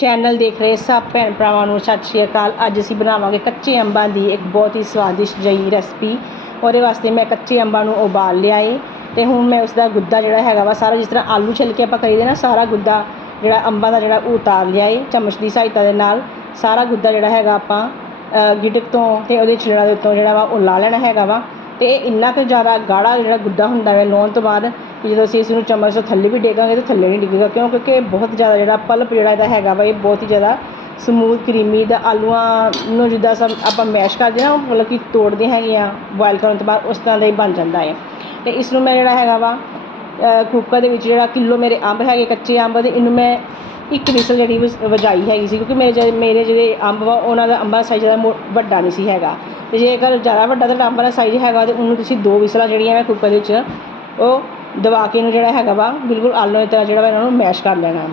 Channel ਦੇਖ ਰਹੇ ਸਭ ਭੈਣ ਭਰਾਵਾਂ ਨੂੰ ਸਤਿ ਸ਼੍ਰੀ ਅਕਾਲ। ਅੱਜ ਅਸੀਂ ਬਣਾਵਾਂਗੇ ਕੱਚੇ ਅੰਬਾਂ ਦੀ ਇੱਕ ਬਹੁਤ ਹੀ ਸਵਾਦਿਸ਼ਟ ਜਿਹੀ ਰੈਸਪੀ। ਉਹਦੇ ਵਾਸਤੇ ਮੈਂ ਕੱਚੇ ਅੰਬਾਂ ਨੂੰ ਉਬਾਲ ਲਿਆ ਏ ਤੇ ਹੁਣ ਮੈਂ ਉਸ ਦਾ ਗੁੱਦਾ ਜਿਹੜਾ ਹੈਗਾ ਵਾ ਸਾਰਾ ਜਿਸ ਤਰ੍ਹਾਂ ਆਲੂ ਛਿਲ ਕੇ ਆਪਾਂ ਕਰੀਦੇ ਨਾ ਸਾਰਾ ਗੁੱਦਾ ਜਿਹੜਾ ਅੰਬਾਂ ਦਾ ਜਿਹੜਾ ਉਹ ਉਤਾਰ ਲਿਆ ਏ ਚਮਚ ਦੀ ਸਹਾਇਤਾ ਦੇ ਨਾਲ। ਸਾਰਾ ਗੁੱਦਾ ਜਿਹੜਾ ਹੈਗਾ ਆਪਾਂ ਅ, ਗਿਟਕ ਤੋਂ ਤੇ ਉਹਦੇ ਛਿਲੜਾ ਦੇ ਉੱਤੋਂ ਜਿਹੜਾ ਵਾ ਉਹ ਲਾ ਲੈਣਾ ਹੈਗਾ ਵਾ। ਤੇ ਇਹ ਇੰਨਾ ਕੁ ਜ਼ਿਆਦਾ ਗਾੜਾ ਜਿਹੜਾ ਗੁੱਦਾ ਹੁੰਦਾ ਹੈ ਲਾਉਣ ਤੋਂ ਬਾਅਦ ਕਿ ਜਦੋਂ ਅਸੀਂ ਇਸ ਨੂੰ ਚਮਚ ਤੋਂ ਥੱਲੇ ਵੀ ਡੇਗਾਂਗੇ ਤਾਂ ਥੱਲੇ ਨਹੀਂ ਡਿੱਗੇਗਾ ਕਿਉਂ ਕਿਉਂਕਿ ਇਹ ਬਹੁਤ ਜ਼ਿਆਦਾ ਜਿਹੜਾ ਪਲਪ ਜਿਹੜਾ ਇਹਦਾ ਹੈਗਾ ਵਾ, ਇਹ ਬਹੁਤ ਹੀ ਜ਼ਿਆਦਾ ਸਮੂਥ ਕਰੀਮੀ ਦਾ ਆਲੂਆਂ ਨੂੰ ਜਿੱਦਾਂ ਸਭ ਆਪਾਂ ਮੈਸ਼ ਕਰਦੇ ਨਾ ਮਤਲਬ ਕਿ ਤੋੜਦੇ ਹੈਗੇ ਆ ਬੋਇਲ ਕਰਨ ਤੋਂ ਬਾਅਦ ਉਸ ਤਰ੍ਹਾਂ ਦਾ ਹੀ ਬਣ ਜਾਂਦਾ ਹੈ। ਤੇ ਇਸ ਨੂੰ ਮੈਂ ਜਿਹੜਾ ਹੈਗਾ ਵਾ ਕੁੱਕਰ ਦੇ ਵਿੱਚ ਜਿਹੜਾ ਕਿਲੋ ਮੇਰੇ ਅੰਬ ਹੈਗੇ, ਕੱਚੇ ਅੰਬ ਦੇ, ਇਹਨੂੰ ਮੈਂ ਇੱਕ ਵਿਸਲ ਜਿਹੜੀ ਵਜ- ਵਜਾਈ ਹੈਗੀ ਸੀ, ਕਿਉਂਕਿ ਮੇਰੇ ਜਿਹੜੇ ਮੇਰੇ ਜਿਹੜੇ ਅੰਬ ਵਾ, ਉਹਨਾਂ ਦਾ ਅੰਬਾਂ ਦਾ ਸਾਈਜ਼ ਜ਼ਿਆਦਾ ਮੋ- ਵੱਡਾ ਨਹੀਂ ਸੀ ਹੈਗਾ। ਤੇ ਜੇਕਰ ਜ਼ਿਆਦਾ ਵੱਡਾ ਤੁਹਾਡਾ ਅੰਬਾਂ ਦਾ ਸਾਈਜ਼ ਹੈਗਾ ਤੇ ਉਹਨੂੰ ਤੁਸੀਂ ਦੋ ਵਿਸਲਾਂ ਜਿਹੜੀਆਂ ਮੈਂ ਕੁੱਕਰ ਦੇ ਵਿੱਚ ਉਹ ਦਬਾ ਕੇ ਇਹਨੂੰ ਜਿਹੜਾ ਹੈਗਾ ਵਾ ਬਿਲਕੁਲ ਆਲੂ ਦੀ ਤਰ੍ਹਾਂ ਜਿਹੜਾ ਵਾ ਇਹਨਾਂ ਨੂੰ ਮੈਸ਼ ਕਰ ਲੈਣਾ।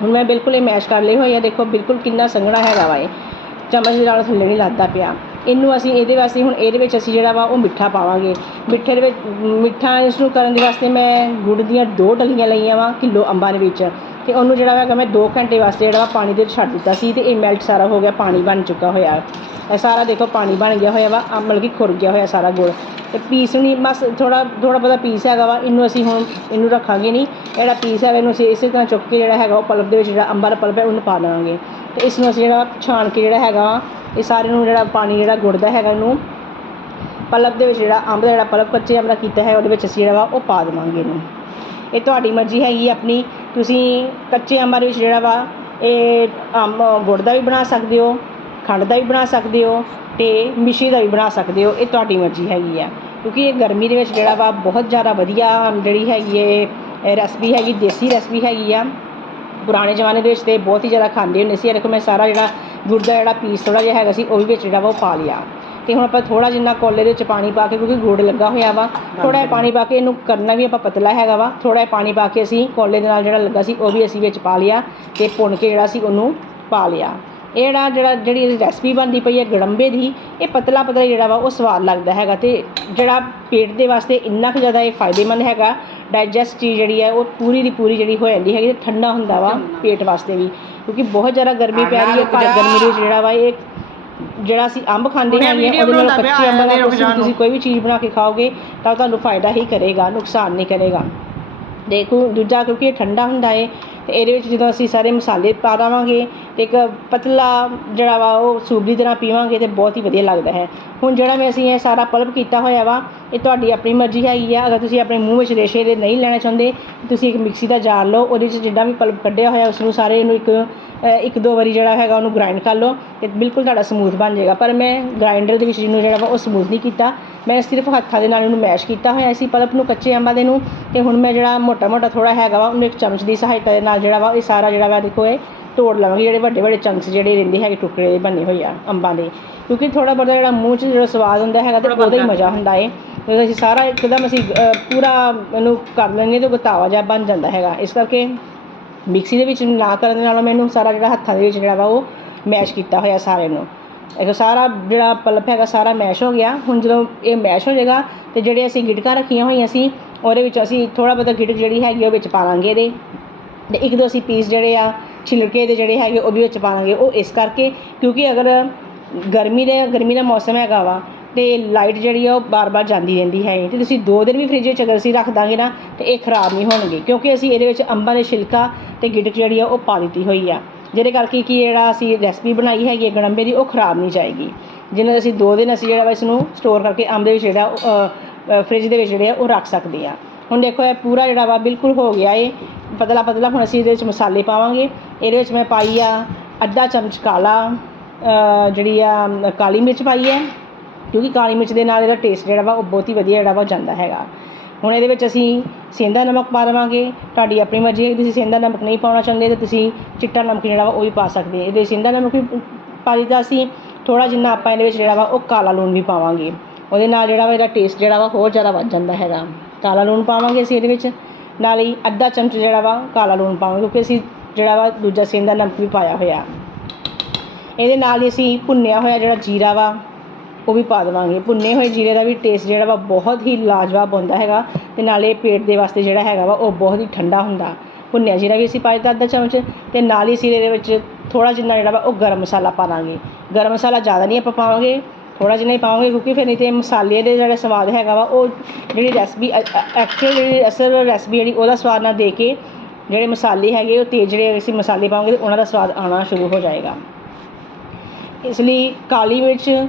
ਹੁਣ ਮੈਂ ਬਿਲਕੁਲ ਇਹ ਮੈਸ਼ ਕਰ ਲਈ ਹੋਈ ਆ। ਦੇਖੋ ਬਿਲਕੁਲ ਕਿੰਨਾ ਸੰਘਣਾ ਹੈਗਾ ਵਾ ਇਹ। ਚਮਚ ਦੇ ਨਾਲ ਥੱਲੇ ਨਹੀਂ ਲੱਗਦਾ ਪਿਆ। ਇਹਨੂੰ ਅਸੀਂ ਇਹਦੇ ਵਾਸਤੇ ਹੁਣ ਇਹਦੇ ਵਿੱਚ ਅਸੀਂ ਜਿਹੜਾ ਵਾ ਉਹ ਮਿੱਠਾ ਪਾਵਾਂਗੇ। ਮਿੱਠੇ ਦੇ ਵਿੱਚ ਮਿੱਠਾ ਇਸ ਨੂੰ ਕਰਨ ਦੇ ਵਾਸਤੇ ਮੈਂ ਗੁੜ ਦੀਆਂ ਦੋ ਡਲੀਆਂ ਲਈਆਂ ਵਾ ਕਿਲੋ ਅੰਬਾਂ ਦੇ ਵਿੱਚ। ਤੇ ਉਹਨੂੰ ਜਿਹੜਾ ਹੈਗਾ ਮੈਂ 2 ਘੰਟੇ ਵਾਸਤੇ ਜਿਹੜਾ ਵਾ ਪਾਣੀ ਦੇ ਵਿੱਚ ਛੱਡ ਦਿੱਤਾ ਸੀ ਤੇ ਇਹ ਮੈਲਟ ਸਾਰਾ ਹੋ ਗਿਆ ਪਾਣੀ ਬਣ ਚੁੱਕਾ ਹੋਇਆ। ਇਹ ਸਾਰਾ ਦੇਖੋ ਪਾਣੀ ਬਣ ਗਿਆ ਹੋਇਆ ਵਾ ਮਤਲਬ ਕਿ ਖੁਰ ਗਿਆ ਹੋਇਆ ਸਾਰਾ ਗੁੜ। ਤੇ ਪੀਸ ਨਹੀਂ ਬਸ ਥੋੜਾ ਥੋੜਾ ਬਹੁਤਾ ਪੀਸ ਹੈਗਾ ਵਾ ਇਹਨੂੰ ਅਸੀਂ ਹੁਣ ਇਹਨੂੰ ਰੱਖਾਂਗੇ ਨਹੀਂ। ਜਿਹੜਾ ਪੀਸ ਹੈਗਾ ਇਹਨੂੰ ਅਸੀਂ ਇਸੇ ਤਰ੍ਹਾਂ ਚੁੱਕ ਕੇ ਜਿਹੜਾ ਹੈਗਾ ਉਹ ਪਲਪ ਦੇ ਵਿੱਚ ਜਿਹੜਾ ਅੰਬਾਂ ਦਾ ਪਲਪ ਹੈ ਉਹਨੂੰ ਪਾ ਦੇਵਾਂਗੇ। ਤੇ ਇਸ ਨੂੰ ਅਸੀਂ ਜਿਹੜਾ ਛਾਣ ਕੇ ਜਿਹੜਾ ਹੈਗਾ ਵਾ, ਇਹ ਸਾਰੇ ਨੂੰ ਜਿਹੜਾ ਪਾਣੀ ਜਿਹੜਾ ਗੁੜ ਦਾ ਹੈਗਾ ਇਹਨੂੰ ਪਲਪ ਦੇ ਵਿੱਚ ਜਿਹੜਾ ਅੰਬ ਦਾ ਜਿਹੜਾ ਪਲਪ ਕੱਚੇ ਅੰਬ ਦਾ ਕੀਤਾ ਹੈ, ਉਹਦੇ ਵਿੱਚ ਅਸੀਂ ਜਿਹੜਾ ਵਾ ਉਹ ਪਾ ਦੇਵਾਂਗੇ ਇਹਨੂੰ। ਇਹ ਤੁਹਾਡੀ ਮਰਜ਼ੀ ਹੈਗੀ ਹੈ ਆਪਣੀ, ਤੁਸੀਂ ਕੱਚੇ ਅੰਬਾਂ ਦੇ ਵਿੱਚ ਜਿਹੜਾ ਵਾ ਇਹ ਅੰਬ ਗੁੜ ਦਾ ਵੀ ਬਣਾ ਸਕਦੇ ਹੋ, ਖੰਡ ਦਾ ਵੀ ਬਣਾ ਸਕਦੇ ਹੋ ਤੇ ਮਿਸ਼ਰੀ ਦਾ ਵੀ ਬਣਾ ਸਕਦੇ ਹੋ, ਇਹ ਤੁਹਾਡੀ ਮਰਜ਼ੀ ਹੈਗੀ ਆ। ਕਿਉਂਕਿ ਇਹ ਗਰਮੀ ਦੇ ਵਿੱਚ ਜਿਹੜਾ ਵਾ ਬਹੁਤ ਜ਼ਿਆਦਾ ਵਧੀਆ ਜਿਹੜੀ ਹੈਗੀ ਹੈ ਰੈਸਪੀ ਹੈਗੀ, ਦੇਸੀ ਰੈਸਪੀ ਹੈਗੀ ਆ। ਪੁਰਾਣੇ ਜ਼ਮਾਨੇ ਦੇ ਵਿੱਚ ਤੇ ਬਹੁਤ ਹੀ ਜ਼ਿਆਦਾ ਖਾਂਦੇ ਹੁੰਦੇ ਸੀ, ਇਹ ਦੇਖੋ ਮੈਂ ਸਾਰਾ ਜਿਹੜਾ ਗੁੜ ਦਾ ਜਿਹੜਾ ਪੀਸ ਥੋੜਾ ਜਿਹਾ ਹੈਗਾ ਸੀ ਉਹ ਵੀ ਵਿੱਚ ਜਿਹੜਾ ਵਾ ਉਹ ਪਾ ਲਿਆ। ਤੇ ਹੁਣ ਆਪਾਂ ਥੋੜਾ ਜਿੰਨਾ ਕੋਲੇ ਦੇ ਵਿੱਚ ਪਾਣੀ ਪਾ ਕੇ ਕਿਉਂਕਿ ਗੁੜ ਲੱਗਾ ਹੋਇਆ ਵਾ ਥੋੜਾ ਜਿਹਾ ਪਾਣੀ ਪਾ ਕੇ ਇਹਨੂੰ ਕਰਨਾ ਵੀ ਆਪਾਂ ਪਤਲਾ ਹੈਗਾ ਵਾ ਥੋੜਾ ਜਿਹਾ ਪਾਣੀ ਪਾ ਕੇ ਅਸੀਂ ਕੋਲੇ ਦੇ ਨਾਲ ਜਿਹੜਾ ਲੱਗਾ ਸੀ ਉਹ ਵੀ ਅਸੀਂ ਵਿੱਚ ਪਾ ਲਿਆ ਤੇ ਭੁੰਨ ਕੇ ਜਿਹੜਾ ਸੀ ਉਹਨੂੰ ਪਾ ਲਿਆ। ਇਹ ਜਿਹੜਾ ਜਿਹੜਾ ਜਿਹੜੀ ਰੈਸਪੀ ਬਣਦੀ ਪਈ ਹੈ ਗੜੰਬੇ ਦੀ ਇਹ ਪਤਲਾ ਪਤਲਾ ਜਿਹੜਾ ਵਾ ਉਹ ਸਵਾਦ ਲੱਗਦਾ ਹੈਗਾ ਤੇ ਜਿਹੜਾ ਪੇਟ ਦੇ ਵਾਸਤੇ ਇੰਨਾ ਕੁ ਜ਼ਿਆਦਾ ਇਹ ਫਾਇਦੇਮੰਦ ਹੈਗਾ ਡਾਈਜੈਸਟ ਚੀਜ਼ ਜਿਹੜੀ ਹੈ ਉਹ ਪੂਰੀ ਦੀ ਪੂਰੀ ਜਿਹੜੀ ਹੋ ਜਾਂਦੀ ਹੈਗੀ ਤੇ ਠੰਡਾ ਹੁੰਦਾ ਵਾ ਪੇਟ ਵਾਸਤੇ ਵੀ। ਕਿਉਂਕਿ ਬਹੁਤ ਜ਼ਿਆਦਾ ਗਰਮੀ ਪੈ ਰਹੀ ਹੈ ਤੇ ਗਰਮੀ ਦੇ ਵਿੱਚ ਜਿਹੜਾ ਵਾ ਇਹ ਜਿਹੜਾ ਅਸੀਂ ਅੰਬ ਖਾਂਦੇ ਹੈਗੇ ਉਹਦੇ ਨਾਲ ਕੱਚੇ ਅੰਬਾਂ ਦਾ ਤੁਸੀਂ ਤੁਸੀਂ ਕੋਈ ਵੀ ਚੀਜ਼ ਬਣਾ ਕੇ ਖਾਓਗੇ ਤਾਂ ਤੁਹਾਨੂੰ ਫਾਇਦਾ ਹੀ ਕਰੇਗਾ ਨੁਕਸਾਨ ਨਹੀਂ ਕਰੇਗਾ। ਦੇਖੋ ਦੂਜਾ ਕਿਉਂਕਿ ਇਹ ਠੰਡਾ ਹੁੰਦਾ ਹੈ ਤੇ ਇਹਦੇ ਵਿੱਚ ਜਦੋਂ ਅਸੀਂ ਸਾਰੇ ਮਸਾਲੇ ਪਾ ਦੇਵਾਂਗੇ ਅਤੇ ਇੱਕ ਪਤਲਾ ਜਿਹੜਾ ਵਾ, ਉਹ ਸੂਪ ਦੀ ਤਰ੍ਹਾਂ ਪੀਵਾਂਗੇ ਤਾਂ ਬਹੁਤ ਹੀ ਵਧੀਆ ਲੱਗਦਾ ਹੈ। ਹੁਣ ਜਿਹੜਾ ਮੈਂ ਅਸੀਂ ਇਹ ਸਾਰਾ ਪਲਪ ਕੀਤਾ ਹੋਇਆ ਵਾ, ਇਹ ਤੁਹਾਡੀ ਆਪਣੀ ਮਰਜ਼ੀ ਹੈਗੀ ਆ। ਅਗਰ ਤੁਸੀਂ ਆਪਣੇ ਮੂੰਹ ਵਿੱਚ ਰੇਸ਼ੇ ਦੇ ਨਹੀਂ ਲੈਣਾ ਚਾਹੁੰਦੇ, ਤੁਸੀਂ ਇੱਕ ਮਿਕਸੀ ਦਾ ਜਾਰ ਲਓ, ਉਹਦੇ 'ਚ ਜਿੱਦਾਂ ਵੀ ਪਲਪ ਕੱਢਿਆ ਹੋਇਆ, ਉਸ ਨੂੰ ਸਾਰੇ ਨੂੰ ਇੱਕ ਇੱਕ ਦੋ ਵਾਰੀ ਜਿਹੜਾ ਹੈਗਾ ਉਹਨੂੰ ਗ੍ਰਾਈਂਡ ਕਰ ਲਓ ਅਤੇ ਬਿਲਕੁਲ ਤੁਹਾਡਾ ਸਮੂਥ ਬਣ ਜਾਏਗਾ। ਪਰ ਮੈਂ ਗ੍ਰਾਈਂਡਰ ਦੇ ਵਿੱਚ ਜਿਹਨੂੰ ਜਿਹੜਾ ਵਾ, ਉਹ ਸਮੂਥ ਨਹੀਂ ਕੀਤਾ। ਮੈਂ ਸਿਰਫ ਹੱਥਾਂ ਦੇ ਨਾਲ ਇਹਨੂੰ ਮੈਸ਼ ਕੀਤਾ ਹੋਇਆ ਸੀ ਪਲਪ ਨੂੰ ਕੱਚੇ ਅੰਬਾਂ ਦੇ ਨੂੰ। ਅਤੇ ਹੁਣ ਮੈਂ ਜਿਹੜਾ ਮੋਟਾ ਮੋਟਾ ਥੋੜ੍ਹਾ ਹੈਗਾ ਵਾ, ਉਹਨੂੰ ਇੱਕ ਚਮਚ ਦੀ ਸਹਾਇਤਾ ਦੇ ਨਾਲ ਜਿਹੜਾ ਵਾ, ਇਹ ਸਾਰਾ ਜਿਹੜਾ ਵਾ ਦੇਖੋ ਇਹ ਤੋੜ ਲਵਾਂਗੇ ਜਿਹੜੇ ਵੱਡੇ ਵੱਡੇ ਚੰਕਸ ਜਿਹੜੇ ਰਹਿੰਦੇ ਹੈਗੇ ਟੁਕੜੇ ਦੇ ਬਣੇ ਹੋਏ ਆ ਅੰਬਾਂ ਦੇ। ਕਿਉਂਕਿ ਥੋੜਾ ਬਹੁਤਾ ਜਿਹੜਾ ਮੂੰਹ 'ਚ ਜਿਹੜਾ ਸਵਾਦ ਹੁੰਦਾ ਹੈਗਾ ਤੇ ਉਹਦਾ ਹੀ ਮਜ਼ਾ ਹੁੰਦਾ ਏ। ਜਦੋਂ ਅਸੀਂ ਸਾਰਾ ਇੱਕਦਮ ਅਸੀਂ ਪੂਰਾ ਇਹਨੂੰ ਕਰ ਲੈਂਦੇ ਤਾਂ ਗਤਾਵਾ ਜਿਹਾ ਬਣ ਜਾਂਦਾ ਹੈਗਾ। ਇਸ ਕਰਕੇ ਮਿਕਸੀ ਦੇ ਵਿੱਚ ਨਾ ਕਰਨ ਦੇ ਨਾਲੋਂ ਮੈਨੂੰ ਸਾਰਾ ਜਿਹੜਾ ਹੱਥਾਂ ਦੇ ਵਿੱਚ ਜਿਹੜਾ ਵਾ ਉਹ ਮੈਸ਼ ਕੀਤਾ ਹੋਇਆ ਸਾਰੇ ਨੂੰ। ਇਹ ਸਾਰਾ ਜਿਹੜਾ ਪਲਪ ਹੈਗਾ ਸਾਰਾ ਮੈਸ਼ ਹੋ ਗਿਆ। ਹੁਣ ਜਦੋਂ ਇਹ ਮੈਸ਼ ਹੋ ਜਾਏਗਾ ਤੇ ਜਿਹੜੇ ਅਸੀਂ ਗਿਟਕਾਂ ਰੱਖੀਆਂ ਹੋਈਆਂ ਸੀ ਉਹਦੇ ਵਿੱਚ ਅਸੀਂ ਥੋੜਾ ਬਹੁਤਾ ਗਿਟਕ ਜਿਹੜੀ ਹੈਗੀ ਉਹ ਵਿੱਚ ਪਾ ਲਾਂਗੇ ਇਹਦੇ। ਤੇ ਇੱਕ ਦੋ ਅਸੀਂ ਪੀਸ ਜਿਹੜੇ ਆ ਛਿਲਕੇ ਦੇ ਜਿਹੜੇ ਹੈਗੇ ਉਹ ਵੀ ਵਿੱਚ ਪਾਵਾਂਗੇ। ਉਹ ਇਸ ਕਰਕੇ ਕਿਉਂਕਿ ਅਗਰ ਗਰਮੀ ਦੇ ਗਰਮੀ ਦਾ ਮੌਸਮ ਹੈਗਾ ਵਾ ਤੇ ਲਾਈਟ ਜਿਹੜੀ ਆ ਉਹ ਬਾਰ-ਬਾਰ ਜਾਂਦੀ ਰਹਿੰਦੀ ਹੈ। ਤੇ ਤੁਸੀਂ ਦੋ ਦਿਨ ਵੀ ਫ੍ਰਿਜ ਵਿੱਚ ਅਗਰ ਅਸੀਂ ਰੱਖ ਦਾਂਗੇ ਨਾ ਤੇ ਇਹ ਖਰਾਬ ਨਹੀਂ ਹੋਣਗੇ। ਕਿਉਂਕਿ ਅਸੀਂ ਇਹਦੇ ਵਿੱਚ ਅੰਬਾਂ ਦੇ ਛਿਲਕਾ ਤੇ ਗਿਟਕ ਜਿਹੜੀ ਆ ਉਹ ਪਾ ਦਿੱਤੀ ਹੋਈ ਆ। ਜਿਹਦੇ ਕਰਕੇ ਕੀ ਜਿਹੜਾ ਅਸੀਂ ਰੈਸਪੀ ਬਣਾਈ ਹੈਗੀ ਹੈ ਗੜੰਬੇ ਦੀ, ਉਹ ਖਰਾਬ ਨਹੀਂ ਜਾਏਗੀ। ਜਿਹਨਾਂ ਅਸੀਂ ਦੋ ਦਿਨ ਅਸੀਂ ਜਿਹੜਾ ਵਾ ਇਸ ਨੂੰ ਸਟੋਰ ਕਰਕੇ ਅੰਬ ਦੇ ਵਿੱਚ ਜਿਹੜਾ ਫ੍ਰਿਜ ਦੇ ਵਿੱਚ ਜਿਹੜੇ ਆ ਉਹ ਰੱਖ ਸਕਦੇ ਆ। ਹੁਣ ਦੇਖੋ ਇਹ ਪੂਰਾ ਜਿਹੜਾ ਵਾ ਬਿਲਕੁਲ ਹੋ ਗਿਆ ਏ। ਪਤਲਾ ਪਤਲਾ ਹੁਣ ਅਸੀਂ ਇਹਦੇ ਵਿੱਚ ਮਸਾਲੇ ਪਾਵਾਂਗੇ। ਇਹਦੇ ਵਿੱਚ ਮੈਂ ਪਾਈ ਆ ਅੱਧਾ ਚਮਚ ਕਾਲਾ ਜਿਹੜੀ ਆ, ਕਾਲੀ ਮਿਰਚ ਪਾਈ ਹੈ, ਕਿਉਂਕਿ ਕਾਲੀ ਮਿਰਚ ਦੇ ਨਾਲ ਇਹਦਾ ਟੇਸਟ ਜਿਹੜਾ ਵਾ ਉਹ ਬਹੁਤ ਹੀ ਵਧੀਆ ਜਿਹੜਾ ਵਾ ਜਾਂਦਾ ਹੈਗਾ। ਹੁਣ ਇਹਦੇ ਵਿੱਚ ਅਸੀਂ ਸੇਂਦਾ ਨਮਕ ਪਾ ਦੇਵਾਂਗੇ। ਤੁਹਾਡੀ ਆਪਣੀ ਮਰਜ਼ੀ ਹੈ ਤੁਸੀਂ ਸੇਂਦਾ ਨਮਕ ਨਹੀਂ ਪਾਉਣਾ ਚਾਹੁੰਦੇ ਤਾਂ ਤੁਸੀਂ ਚਿੱਟਾ ਨਮਕ ਜਿਹੜਾ ਵਾ ਉਹ ਵੀ ਪਾ ਸਕਦੇ ਇਹਦੇ ਸੇਂਦਾ ਨਮਕ ਵੀ ਪਾ ਦਿੱਤਾ ਅਸੀਂ ਥੋੜਾ ਜਿੰਨਾ ਆਪਾਂ ਇਹਦੇ ਵਿੱਚ ਜਿਹੜਾ ਵਾ ਉਹ ਕਾਲਾ ਲੂਣ ਵੀ ਪਾਵਾਂਗੇ। ਉਹਦੇ ਨਾਲ ਜਿਹੜਾ ਵਾ ਇਹਦਾ ਟੇਸਟ ਜਿਹੜਾ ਵਾ ਹੋਰ ਜ਼ਿਆਦਾ ਵੱਧ ਜਾਂਦਾ ਹੈਗਾ। ਕਾਲਾ ਲੂਣ ਪਾਵਾਂਗੇ ਅਸੀਂ ਇਹਦੇ ਵਿੱਚ। ਨਾਲ ਹੀ ਅੱਧਾ ਚਮਚ ਜਿਹੜਾ ਵਾ ਕਾਲਾ ਲੂਣ ਪਾਵਾਂਗੇ, ਕਿਉਂਕਿ ਅਸੀਂ ਜਿਹੜਾ ਵਾ ਦੂਜਾ ਸੇਂਦਾ ਨਮਕ ਵੀ ਪਾਇਆ ਹੋਇਆ। ਇਹਦੇ ਨਾਲ ਹੀ ਅਸੀਂ ਭੁੰਨਿਆ ਹੋਇਆ ਜਿਹੜਾ ਜੀਰਾ ਵਾ, ਉਹ ਵੀ ਪਾ ਦੇਵਾਂਗੇ। ਭੁੰਨੇ ਹੋਏ ਜੀਰੇ ਦਾ ਵੀ ਟੇਸਟ ਜਿਹੜਾ ਵਾ ਬਹੁਤ ਹੀ ਲਾਜਵਾਬ ਹੁੰਦਾ ਹੈਗਾ ਤੇ ਨਾਲੇ ਪੇਟ ਦੇ ਵਾਸਤੇ ਜਿਹੜਾ ਹੈਗਾ ਵਾ, ਉਹ ਬਹੁਤ ਹੀ ਠੰਡਾ ਹੁੰਦਾ। ਭੁੰਨਿਆ ਜੀਰਾ ਵੀ ਅਸੀਂ ਪਾ ਦਿੱਤਾ ਅੱਧਾ ਚਮਚ ਅਤੇ ਨਾਲ ਹੀ ਅਸੀਂ ਇਹਦੇ ਵਿੱਚ ਥੋੜ੍ਹਾ ਜਿੰਨਾ ਜਿਹੜਾ ਵਾ ਉਹ ਗਰਮ ਮਸਾਲਾ ਪਾ ਦਾਂਗੇ ਗਰਮ ਮਸਾਲਾ ਜ਼ਿਆਦਾ ਨਹੀਂ ਆਪਾਂ ਪਾਵਾਂਗੇ, ਥੋੜ੍ਹਾ ਜਿਹਾ ਹੀ ਪਾਵਾਂਗੇ ਕਿਉਂਕਿ ਫਿਰ ਨਹੀਂ ਤੇ ਮਸਾਲੇ ਦੇ ਜਿਹੜਾ ਸਵਾਦ ਹੈਗਾ ਵਾ, ਉਹ ਜਿਹੜੀ ਰੈਸਪੀ ਐਕਚੁਅਲ ਜਿਹੜੀ ਅਸਲ ਰੈਸਪੀ ਜਿਹੜੀ ਉਹਦਾ ਸਵਾਦ ਨਾ ਦੇ ਕੇ ਜਿਹੜੇ ਮਸਾਲੇ ਹੈਗੇ, ਉਹ ਤੇਜ਼ ਜਿਹੜੇ ਅਸੀਂ ਮਸਾਲੇ ਪਾਵਾਂਗੇ ਉਹਨਾਂ ਦਾ ਸਵਾਦ ਆਉਣਾ ਸ਼ੁਰੂ ਹੋ ਜਾਏਗਾ। ਇਸ ਲਈ ਕਾਲੀ ਮਿਰਚ,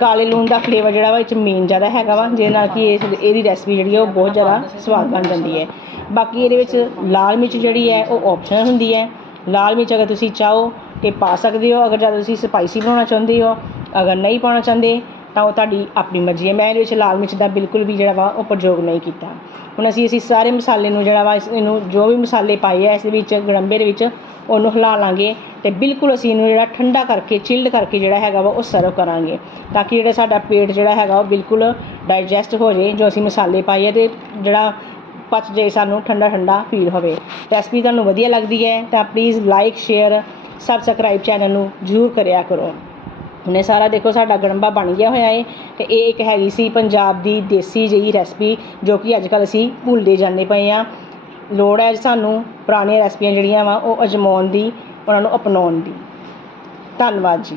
ਕਾਲੇ ਲੂਣ ਦਾ ਫਲੇਵਰ ਜਿਹੜਾ ਵਾ, ਇਹ 'ਚ ਮੇਨ ਜ਼ਿਆਦਾ ਹੈਗਾ ਵਾ, ਜਿਹਦੇ ਨਾਲ ਕਿ ਇਸ ਇਹਦੀ ਰੈਸਪੀ ਜਿਹੜੀ ਹੈ ਉਹ ਬਹੁਤ ਜ਼ਿਆਦਾ ਸਵਾਦ ਬਣ ਜਾਂਦੀ ਹੈ। ਬਾਕੀ ਇਹਦੇ ਵਿੱਚ ਲਾਲ ਮਿਰਚ ਜਿਹੜੀ ਹੈ, ਉਹ ਆਪਸ਼ਨਲ ਹੁੰਦੀ ਹੈ। ਲਾਲ ਮਿਰਚ ਅਗਰ ਤੁਸੀਂ ਚਾਹੋ ਕਿ ਪਾ ਸਕਦੇ ਹੋ। ਅਗਰ ਜ਼ਿਆਦਾ ਤੁਸੀਂ ਸਪਾਈਸੀ ਬਣਾਉਣਾ ਚਾਹੁੰਦੇ ਹੋ, ਅਗਰ ਨਹੀਂ ਪਾਉਣਾ ਚਾਹੁੰਦੇ ਤਾਂ ਉਹ ਤੁਹਾਡੀ ਆਪਣੀ ਮਰਜ਼ੀ ਹੈ। ਮੈਂ ਇਹਦੇ ਵਿੱਚ ਲਾਲ ਮਿਰਚ ਦਾ ਬਿਲਕੁਲ ਵੀ ਜਿਹੜਾ ਵਾ ਉਹ ਪ੍ਰਯੋਗ ਨਹੀਂ ਕੀਤਾ। ਹੁਣ ਅਸੀਂ ਅਸੀਂ ਸਾਰੇ ਮਸਾਲੇ ਨੂੰ ਜਿਹੜਾ ਵਾ ਇਸ ਇਹਨੂੰ ਜੋ ਵੀ ਮਸਾਲੇ ਪਾਏ ਆ, ਇਸ ਦੇ ਵਿੱਚ ਗੜੰਬੇ ਦੇ ਵਿੱਚ ਉਹਨੂੰ ਹਿਲਾ ਲਾਂਗੇ ਅਤੇ ਬਿਲਕੁਲ ਅਸੀਂ ਇਹਨੂੰ ਜਿਹੜਾ ਠੰਡਾ ਕਰਕੇ ਚਿਲਡ ਕਰਕੇ ਜਿਹੜਾ ਹੈਗਾ ਵਾ ਉਹ ਸਰਵ ਕਰਾਂਗੇ। ਤਾਂ ਕਿ ਜਿਹੜਾ ਸਾਡਾ ਪੇਟ ਜਿਹੜਾ ਹੈਗਾ ਉਹ ਬਿਲਕੁਲ ਡਾਈਜੈਸਟ ਹੋ ਜੇ ਜੋ ਅਸੀਂ ਮਸਾਲੇ ਪਾਏ ਆ ਅਤੇ ਜਿਹੜਾ ਪਚ ਜੇ ਸਾਨੂੰ, ਠੰਡਾ ਠੰਡਾ ਫੀਲ ਹੋਵੇ। ਰੈਸਪੀ ਤੁਹਾਨੂੰ ਵਧੀਆ ਲੱਗਦੀ ਹੈ ਤਾਂ please like share subscribe channel ਨੂੰ ਜ਼ਰੂਰ ਕਰਿਆ ਕਰੋ। ਹੁਣ ਇਹ ਸਾਰਾ ਦੇਖੋ ਸਾਡਾ ਗੜੰਬਾ ਬਣ ਗਿਆ ਹੋਇਆ ਏ ਤੇ ਇਹ ਇੱਕ ਹੈਗੀ ਸੀ ਪੰਜਾਬ ਦੀ ਦੇਸੀ ਜਿਹੀ ਰੈਸਪੀ ਜੋ ਕਿ ਅੱਜ ਕੱਲ੍ਹ ਅਸੀਂ ਭੁੱਲਦੇ ਜਾਂਦੇ ਪਏ ਆ। ਲੋੜ ਹੈ ਸਾਨੂੰ ਪੁਰਾਣੀਆਂ ਰੈਸਪੀਆਂ ਜਿਹੜੀਆਂ ਵਾ ਉਹ ਅਜਮਾਉਣ ਦੀ, ਉਹਨਾਂ ਨੂੰ ਅਪਣਾਉਣ ਦੀ। ਧੰਨਵਾਦ ਜੀ।